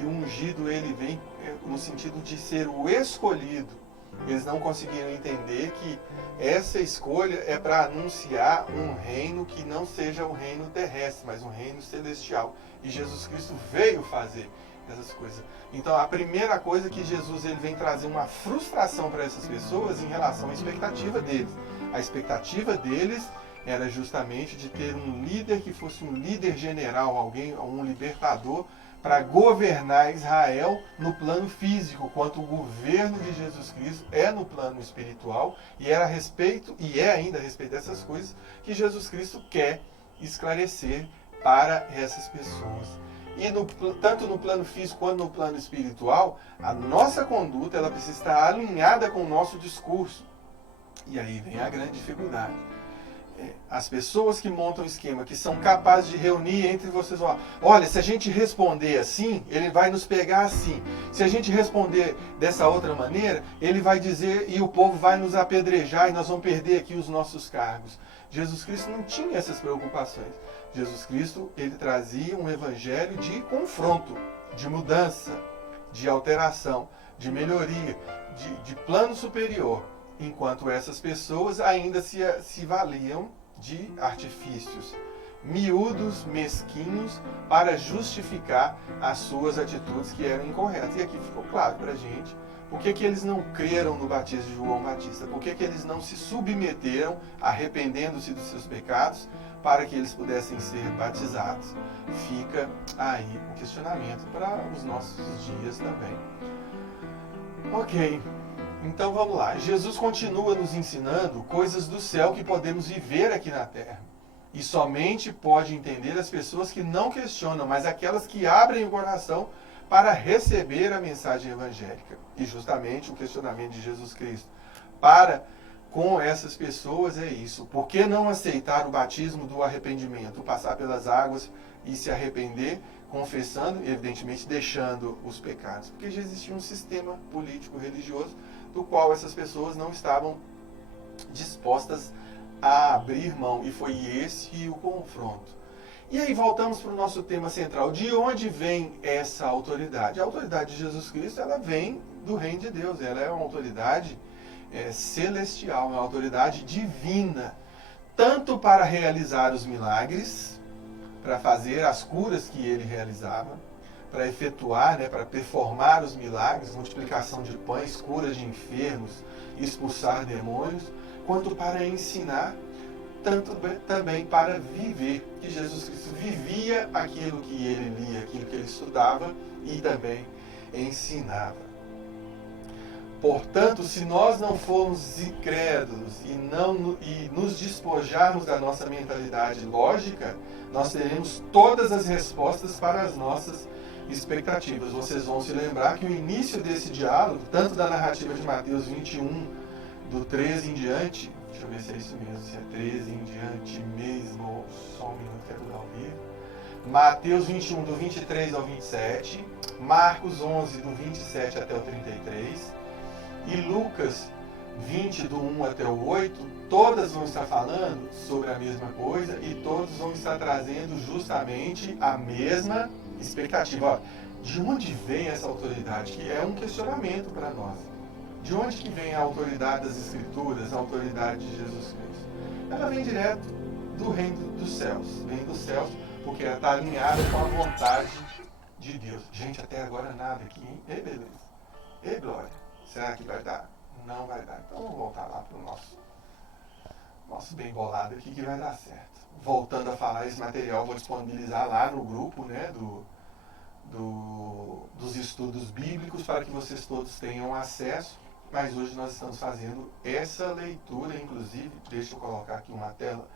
E o ungido, ele vem no sentido de ser o escolhido. Eles não conseguiram entender que essa escolha é para anunciar um reino que não seja um reino terrestre, mas um reino celestial. E Jesus Cristo veio fazer essas coisas. Então, a primeira coisa que Jesus ele vem trazer uma frustração para essas pessoas em relação à expectativa deles. A expectativa deles era justamente de ter um líder que fosse um líder general, alguém, um libertador, para governar Israel no plano físico, quanto o governo de Jesus Cristo é no plano espiritual, e era a respeito, e é ainda a respeito dessas coisas, que Jesus Cristo quer esclarecer para essas pessoas. E tanto no plano físico quanto no plano espiritual, a nossa conduta ela precisa estar alinhada com o nosso discurso. E aí vem a grande dificuldade. As pessoas que montam esquema, que são capazes de reunir entre vocês, olha, se a gente responder assim, ele vai nos pegar assim. Se a gente responder dessa outra maneira, ele vai dizer e o povo vai nos apedrejar e nós vamos perder aqui os nossos cargos. Jesus Cristo não tinha essas preocupações. Jesus Cristo, ele trazia um evangelho de confronto, de mudança, de alteração, de melhoria, de plano superior. Enquanto essas pessoas ainda se valiam de artifícios miúdos, mesquinhos, para justificar as suas atitudes que eram incorretas. E aqui ficou claro para a gente por que eles não creram no batismo de João Batista, por que eles não se submeteram, arrependendo-se dos seus pecados, para que eles pudessem ser batizados. Fica aí o questionamento para os nossos dias também. Ok. Então vamos lá, Jesus continua nos ensinando coisas do céu que podemos viver aqui na terra. E somente pode entender as pessoas que não questionam, mas aquelas que abrem o coração para receber a mensagem evangélica. E justamente o questionamento de Jesus Cristo com essas pessoas é isso. Por que não aceitar o batismo do arrependimento? Passar pelas águas e se arrepender, confessando e evidentemente deixando os pecados. Porque já existia um sistema político religioso do qual essas pessoas não estavam dispostas a abrir mão. E foi esse o confronto. E aí voltamos para o nosso tema central. De onde vem essa autoridade? A autoridade de Jesus Cristo, ela vem do reino de Deus. Ela é uma autoridade celestial, uma autoridade divina. Tanto para realizar os milagres, para fazer as curas que ele realizava, para efetuar, para performar os milagres, multiplicação de pães, curas de enfermos, expulsar demônios, quanto para ensinar, tanto também para viver, que Jesus Cristo vivia aquilo que ele lia, aquilo que ele estudava e também ensinava. Portanto, se nós não formos incrédulos e nos despojarmos da nossa mentalidade lógica, nós teremos todas as respostas para as nossas expectativas. Vocês vão se lembrar que o início desse diálogo, tanto da narrativa de Mateus 21, do 13 em diante, deixa eu ver se é isso mesmo, se é 13 em diante mesmo, só um minuto que é tudo ao vivo. Mateus 21, do 23 ao 27, Marcos 11, do 27 até o 33, e Lucas 20, do 1 até o 8, todas vão estar falando sobre a mesma coisa e todos vão estar trazendo justamente a mesma expectativa. De onde vem essa autoridade? Que é um questionamento para nós. De onde que vem a autoridade das Escrituras, a autoridade de Jesus Cristo? Ela vem direto do reino dos céus. Vem dos céus porque ela está alinhada com a vontade de Deus. Gente, até agora nada aqui, hein? Ei, beleza. Ei, glória. Será que vai dar? Não vai dar. Então vamos voltar lá para o nosso bem bolado aqui que vai dar certo. Voltando a falar, esse material vou disponibilizar lá no grupo, dos estudos bíblicos para que vocês todos tenham acesso. Mas hoje nós estamos fazendo essa leitura, inclusive, deixa eu colocar aqui uma tela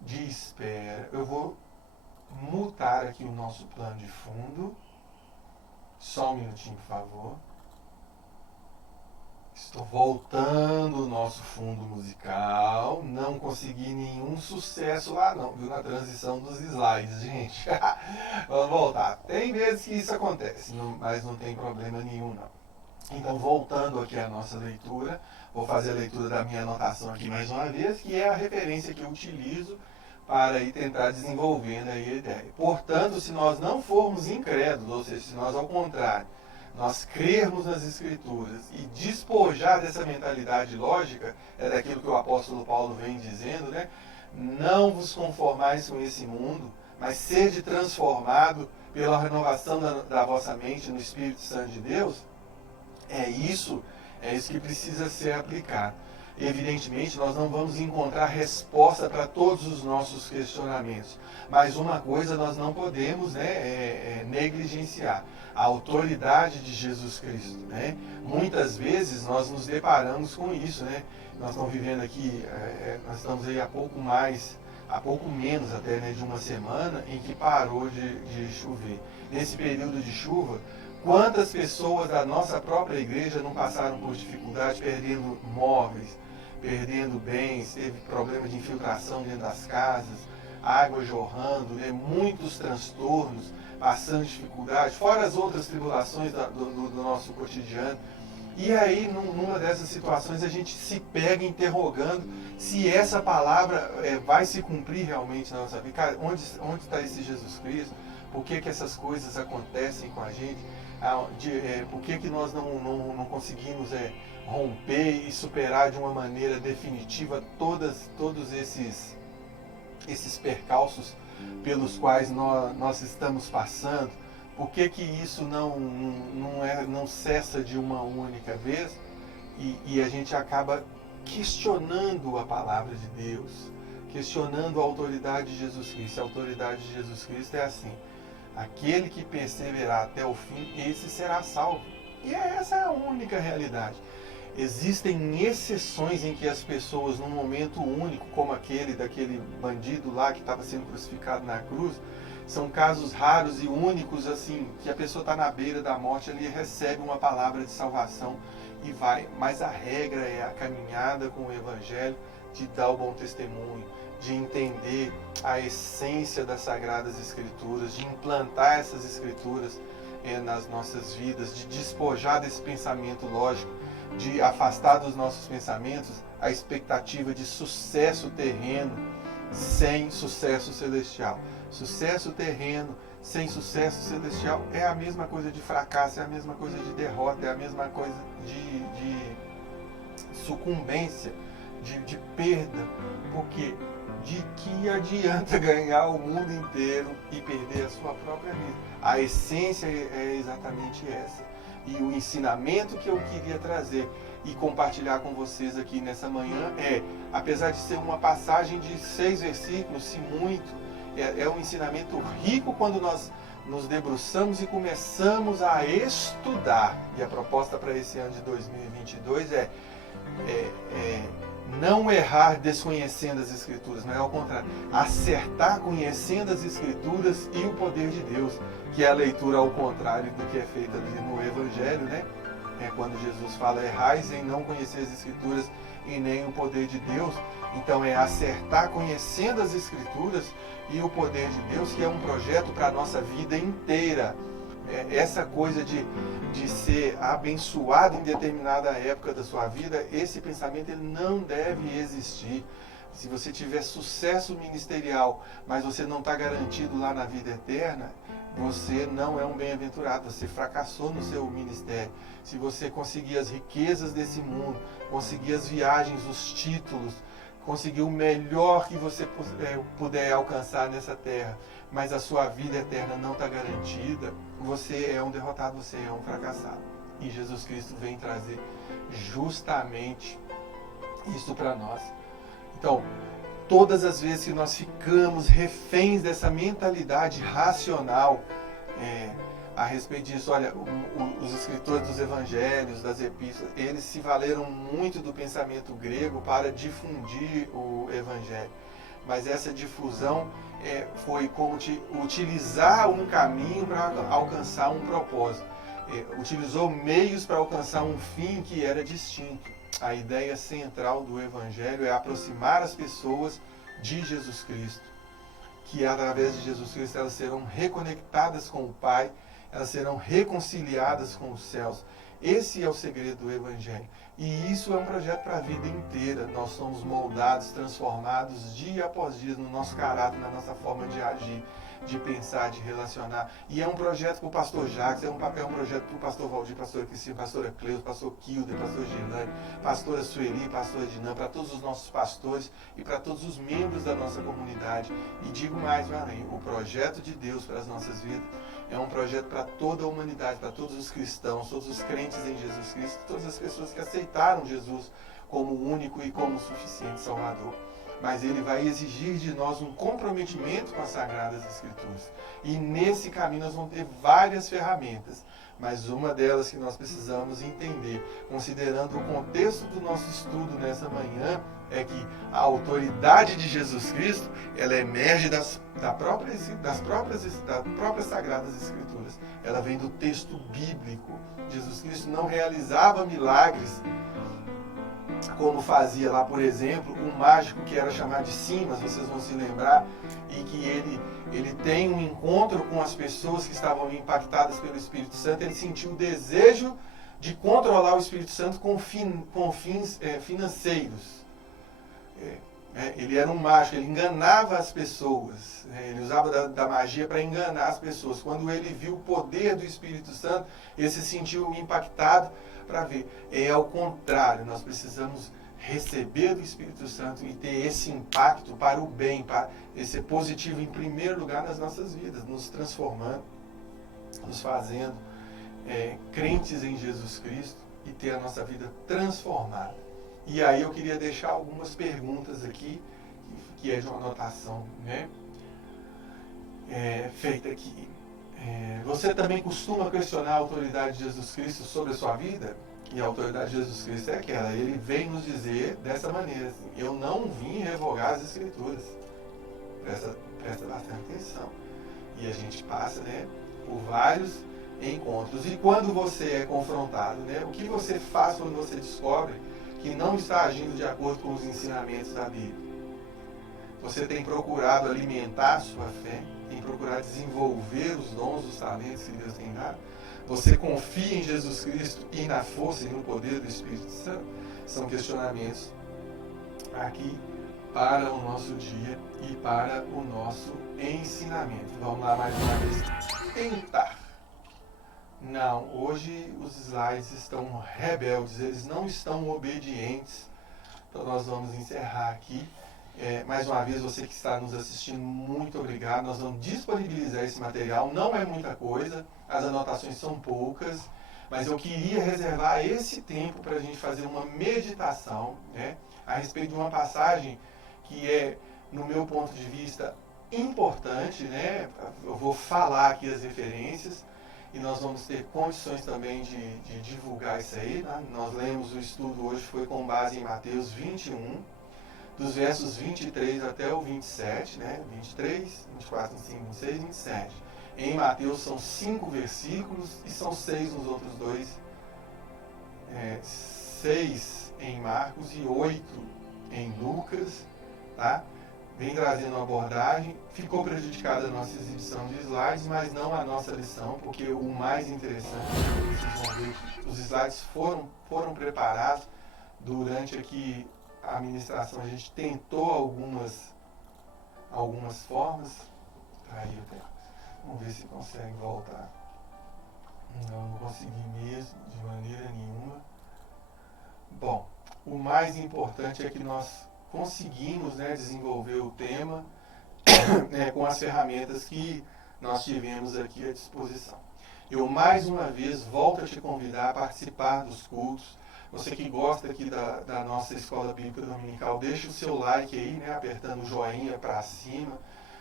de espera. Eu vou mutar aqui o nosso plano de fundo. Só um minutinho, por favor. Estou voltando o nosso fundo musical. Não consegui nenhum sucesso lá não, viu? Na transição dos slides, gente. Vamos voltar. Tem vezes que isso acontece, mas não tem problema nenhum não. Então, voltando aqui à nossa leitura, vou fazer a leitura da minha anotação aqui mais uma vez, que é a referência que eu utilizo para ir tentar desenvolvendo aí a ideia. Portanto, se nós não formos incrédulos, ou seja, se nós ao contrário, nós crermos nas Escrituras e despojar dessa mentalidade lógica, é daquilo que o apóstolo Paulo vem dizendo, Não vos conformais com esse mundo, mas sede transformado pela renovação da vossa mente no Espírito Santo de Deus. É isso que precisa ser aplicado. Evidentemente, nós não vamos encontrar resposta para todos os nossos questionamentos, mas uma coisa nós não podemos, né, negligenciar: a autoridade de Jesus Cristo, né? Muitas vezes nós nos deparamos com isso, né? Nós estamos vivendo aqui, nós estamos aí há pouco menos até, né, de uma semana em que parou de chover. Nesse período de chuva, quantas pessoas da nossa própria igreja não passaram por dificuldade, perdendo móveis, perdendo bens, teve problema de infiltração dentro das casas, água jorrando, né, muitos transtornos, passando dificuldade, fora as outras tribulações do nosso cotidiano. E aí, numa dessas situações, a gente se pega interrogando se essa palavra vai se cumprir realmente na nossa vida. Cara, onde está esse Jesus Cristo? Por que essas coisas acontecem com a gente? Por que nós não conseguimos romper e superar de uma maneira definitiva todos esses percalços pelos quais nós estamos passando? Por que isso não cessa de uma única vez? E a gente acaba questionando a palavra de Deus, questionando a autoridade de Jesus Cristo. A autoridade de Jesus Cristo é assim: aquele que perseverar até o fim, esse será salvo. E essa é a única realidade. Existem exceções em que as pessoas, num momento único, como daquele bandido lá que estava sendo crucificado na cruz, são casos raros e únicos, assim, que a pessoa está na beira da morte, ali recebe uma palavra de salvação e vai. Mas a regra é a caminhada com o Evangelho, de dar o bom testemunho, de entender a essência das Sagradas Escrituras, de implantar essas Escrituras nas nossas vidas, de despojar desse pensamento lógico, de afastar dos nossos pensamentos a expectativa de sucesso terreno sem sucesso celestial. Sucesso terreno sem sucesso celestial é a mesma coisa de fracasso, é a mesma coisa de derrota, é a mesma coisa de sucumbência, de perda. Porque de que adianta ganhar o mundo inteiro e perder a sua própria vida? A essência é exatamente essa. E o ensinamento que eu queria trazer e compartilhar com vocês aqui nessa manhã apesar de ser uma passagem de 6 versículos, se muito, é um ensinamento rico quando nós nos debruçamos e começamos a estudar. E a proposta para esse ano de 2022 não errar desconhecendo as Escrituras, não é ao contrário, acertar conhecendo as Escrituras e o poder de Deus, que é a leitura ao contrário do que é feita no Evangelho, né? Quando Jesus fala: errais em não conhecer as Escrituras e nem o poder de Deus. Então é acertar conhecendo as Escrituras e o poder de Deus, que é um projeto para a nossa vida inteira. Essa coisa de ser abençoado em determinada época da sua vida, esse pensamento ele não deve existir. Se você tiver sucesso ministerial, mas você não está garantido lá na vida eterna, você não é um bem-aventurado, você fracassou no seu ministério. Se você conseguir as riquezas desse mundo, conseguir as viagens, os títulos, conseguir o melhor que você puder alcançar nessa terra, mas a sua vida eterna não está garantida, você é um derrotado, você é um fracassado. E Jesus Cristo vem trazer justamente isso para nós. Então, todas as vezes que nós ficamos reféns dessa mentalidade racional a respeito disso, olha, os escritores dos evangelhos, das epístolas, eles se valeram muito do pensamento grego para difundir o evangelho. Mas essa difusão foi como utilizar um caminho para alcançar um propósito. Utilizou meios para alcançar um fim que era distinto. A ideia central do Evangelho é aproximar as pessoas de Jesus Cristo, que através de Jesus Cristo elas serão reconectadas com o Pai, elas serão reconciliadas com os céus. Esse é o segredo do Evangelho. E isso é um projeto para a vida inteira. Nós somos moldados, transformados dia após dia no nosso caráter, na nossa forma de agir, de pensar, de relacionar. E é um projeto para o pastor Jacques, é um projeto para o pastor Valdir, pastora Cristina, pastora Cleusa, pastor Kilder, pastor Girlane, pastora Sueli, pastora Dinam, para todos os nossos pastores e para todos os membros da nossa comunidade. E digo mais, além, o projeto de Deus para as nossas vidas é um projeto para toda a humanidade, para todos os cristãos, todos os crentes em Jesus Cristo, todas as pessoas que aceitaram Jesus como único e como suficiente Salvador. Mas ele vai exigir de nós um comprometimento com as Sagradas Escrituras. E nesse caminho nós vamos ter várias ferramentas. Mas uma delas que nós precisamos entender, considerando o contexto do nosso estudo nessa manhã, é que a autoridade de Jesus Cristo, ela emerge das próprias Sagradas Escrituras. Ela vem do texto bíblico. Jesus Cristo não realizava milagres como fazia lá, por exemplo, um mágico que era chamado de Simas, vocês vão se lembrar, e que ele tem um encontro com as pessoas que estavam impactadas pelo Espírito Santo. Ele sentiu o desejo de controlar o Espírito Santo com fins financeiros. Ele era um mágico, ele enganava as pessoas, ele usava da magia para enganar as pessoas. Quando ele viu o poder do Espírito Santo, ele se sentiu impactado para ver. É ao contrário, nós precisamos receber do Espírito Santo e ter esse impacto para o bem, para ser positivo em primeiro lugar nas nossas vidas, nos transformando, nos fazendo crentes em Jesus Cristo e ter a nossa vida transformada. E aí eu queria deixar algumas perguntas aqui, que é de uma anotação, né, feita aqui. Você também costuma questionar a autoridade de Jesus Cristo sobre a sua vida? E a autoridade de Jesus Cristo é aquela. Ele vem nos dizer dessa maneira, assim, eu não vim revogar as Escrituras. Presta bastante atenção. E a gente passa, né, por vários encontros. E quando você é confrontado, né, o que você faz quando você descobre que não está agindo de acordo com os ensinamentos da Bíblia? Você tem procurado alimentar a sua fé? Tem procurado desenvolver os dons, os talentos que Deus tem dado? Você confia em Jesus Cristo e na força e no poder do Espírito Santo? São questionamentos aqui para o nosso dia e para o nosso ensinamento. Vamos lá mais uma vez. Tentar. Não, hoje os slides estão rebeldes, eles não estão obedientes. Então nós vamos encerrar aqui. Mais uma vez, você que está nos assistindo, muito obrigado. Nós vamos disponibilizar esse material, não é muita coisa, as anotações são poucas, mas eu queria reservar esse tempo para a gente fazer uma meditação, né, a respeito de uma passagem que é, no meu ponto de vista, importante, né? Eu vou falar aqui as referências e nós vamos ter condições também de divulgar isso aí, né? Nós lemos o estudo hoje, foi com base em Mateus 21, dos versos 23 até o 27, né? 23, 24, 25, 26, 27. Em Mateus são 5 versículos e são 6 nos outros dois. 6 em Marcos e 8 em Lucas, tá? Vem trazendo uma abordagem. Ficou prejudicada a nossa exibição de slides, mas não a nossa lição, porque o mais interessante, vocês vão ver, os slides foram preparados durante aqui a ministração. A gente tentou algumas formas. Aí até. Vamos ver se consegue voltar. Não consegui mesmo, de maneira nenhuma. Bom, o mais importante é que nós conseguimos, né, desenvolver o tema né, com as ferramentas que nós tivemos aqui à disposição. Eu mais uma vez volto a te convidar a participar dos cultos. Você que gosta aqui da nossa Escola Bíblica Dominical, deixa o seu like aí, né, apertando o joinha para cima.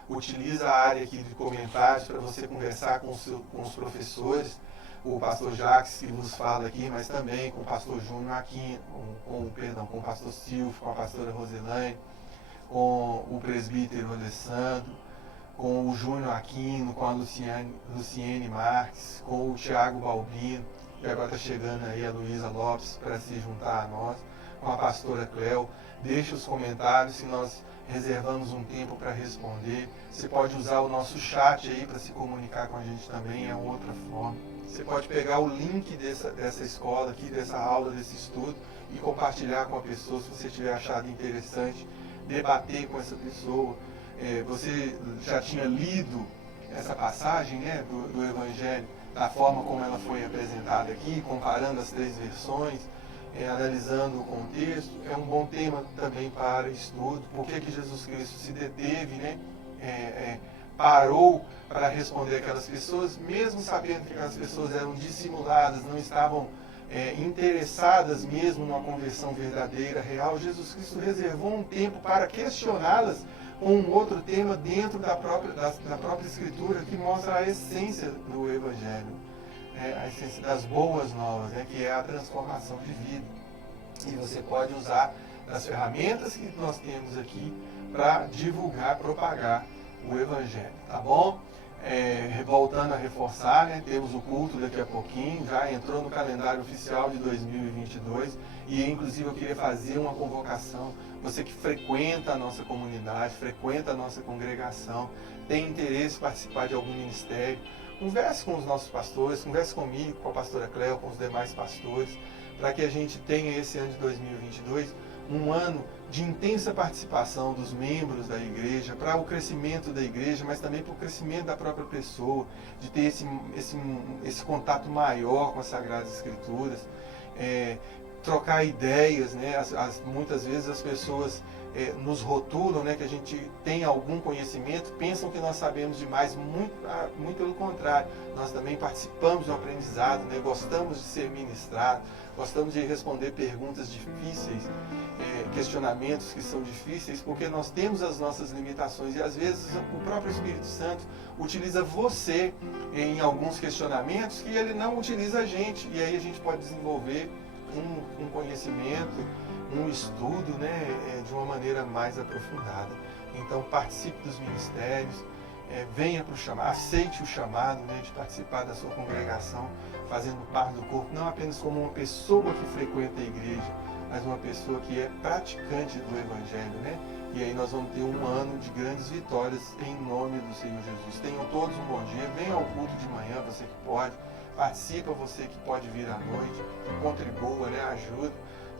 Utiliza a área aqui de comentários para você conversar com os professores, o pastor Jacques que nos fala aqui, mas também com o pastor Júnior Aquino, com o pastor Silvio, com a pastora Roselane, com o presbítero Alessandro, com o Júnior Aquino, com a Luciene Marques, com o Tiago Balbino, e agora está chegando aí a Luísa Lopes para se juntar a nós, com a pastora Cléo. Deixe os comentários, se nós reservamos um tempo para responder. Você pode usar o nosso chat aí para se comunicar com a gente também, é uma outra forma. Você pode pegar o link dessa escola aqui, dessa aula, desse estudo e compartilhar com a pessoa se você tiver achado interessante, debater com essa pessoa. Você já tinha lido essa passagem, né, do Evangelho, da forma como ela foi apresentada aqui, comparando as 3 versões, analisando o contexto. É um bom tema também para estudo. Por que Jesus Cristo se deteve, né, parou para responder aquelas pessoas, mesmo sabendo que aquelas pessoas eram dissimuladas, não estavam interessadas mesmo numa conversão verdadeira, real, Jesus Cristo reservou um tempo para questioná-las com um outro tema dentro da própria Escritura que mostra a essência do Evangelho, a essência das boas novas, que é a transformação de vida. E você pode usar as ferramentas que nós temos aqui para divulgar, propagar o Evangelho, tá bom? Voltando a reforçar, temos o culto daqui a pouquinho, já entrou no calendário oficial de 2022 e inclusive eu queria fazer uma convocação. Você que frequenta a nossa comunidade, frequenta a nossa congregação, tem interesse em participar de algum ministério, converse com os nossos pastores, converse comigo, com a pastora Cléo, com os demais pastores, para que a gente tenha esse ano de 2022 um ano de intensa participação dos membros da igreja, para o crescimento da igreja, mas também para o crescimento da própria pessoa, de ter esse contato maior com as Sagradas Escrituras, trocar ideias, muitas vezes as pessoas nos rotulam, que a gente tem algum conhecimento, pensam que nós sabemos demais, muito pelo contrário, nós também participamos do aprendizado, gostamos de ser ministrados, gostamos de responder perguntas difíceis, questionamentos que são difíceis, porque nós temos as nossas limitações e às vezes o próprio Espírito Santo utiliza você em alguns questionamentos que ele não utiliza a gente, e aí a gente pode desenvolver um conhecimento, um estudo, de uma maneira mais aprofundada. Então participe dos ministérios, venha para o chamado, aceite o chamado de participar da sua congregação, fazendo parte do corpo, não apenas como uma pessoa que frequenta a igreja, mas uma pessoa que é praticante do Evangelho, E aí nós vamos ter um ano de grandes vitórias em nome do Senhor Jesus. Tenham todos um bom dia, venha ao culto de manhã, você que pode, participa, você que pode vir à noite, contribua, ajuda.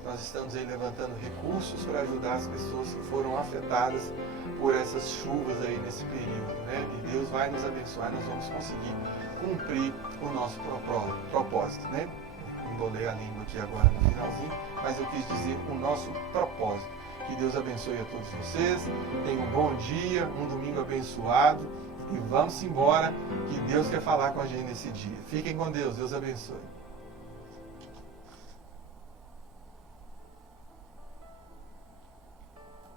Nós estamos aí levantando recursos para ajudar as pessoas que foram afetadas por essas chuvas aí nesse período, E Deus vai nos abençoar, nós vamos conseguir cumprir o nosso propósito, Embolei a língua aqui agora no finalzinho, mas eu quis dizer o nosso propósito. Que Deus abençoe a todos vocês, tenham um bom dia, um domingo abençoado e vamos embora, que Deus quer falar com a gente nesse dia. Fiquem com Deus, Deus abençoe.